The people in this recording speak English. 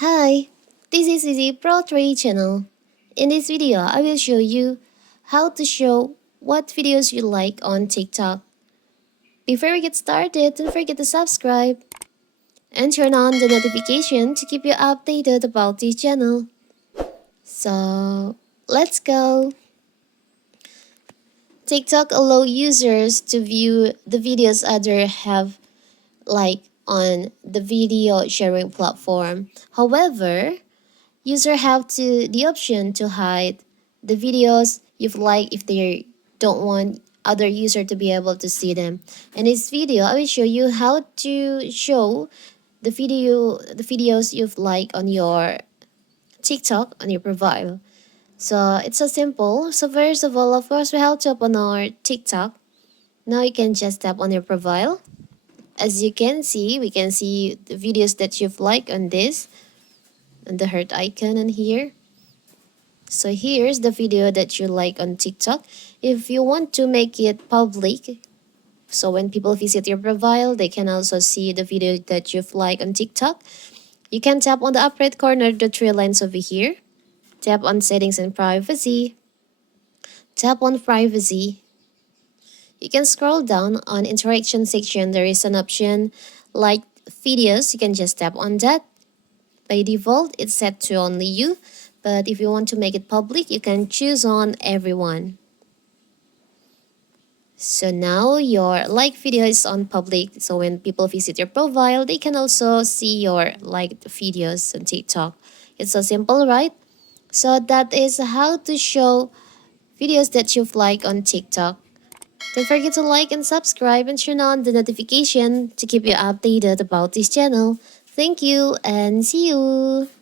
Hi, this is Easy Pro 3 channel. In this video, I will show you how to show what videos you like on TikTok. Before we get started, don't forget to subscribe and turn on the notification to keep you updated about this channel. So, let's go. TikTok allow users to view the videos others have liked on the video sharing platform. However, user have the option to hide the videos you've liked if they don't want other user to be able to see them. In this video, I will show you how to show the videos you've liked on your TikTok on your profile. So it's so simple. So first of all, of course, we have to open our TikTok. Now you can just tap on your profile. As you can see, we can see the videos that you've liked on this and the heart icon on here. So here's the video that you like on TikTok. If you want to make it public, so when people visit your profile, they can also see the video that you've liked on TikTok. You can tap on the upper right corner, the three lines over here. Tap on settings and privacy. Tap on privacy. You can scroll down on interaction section. There is an option like videos. You can just tap on that. By default, it's set to only you. But if you want to make it public, you can choose on everyone. So now your like video is on public. So when people visit your profile, they can also see your liked videos on TikTok. It's so simple, right? So that is how to show videos that you've liked on TikTok. Don't forget to like and subscribe and turn on the notification to keep you updated about this channel. Thank you and see you!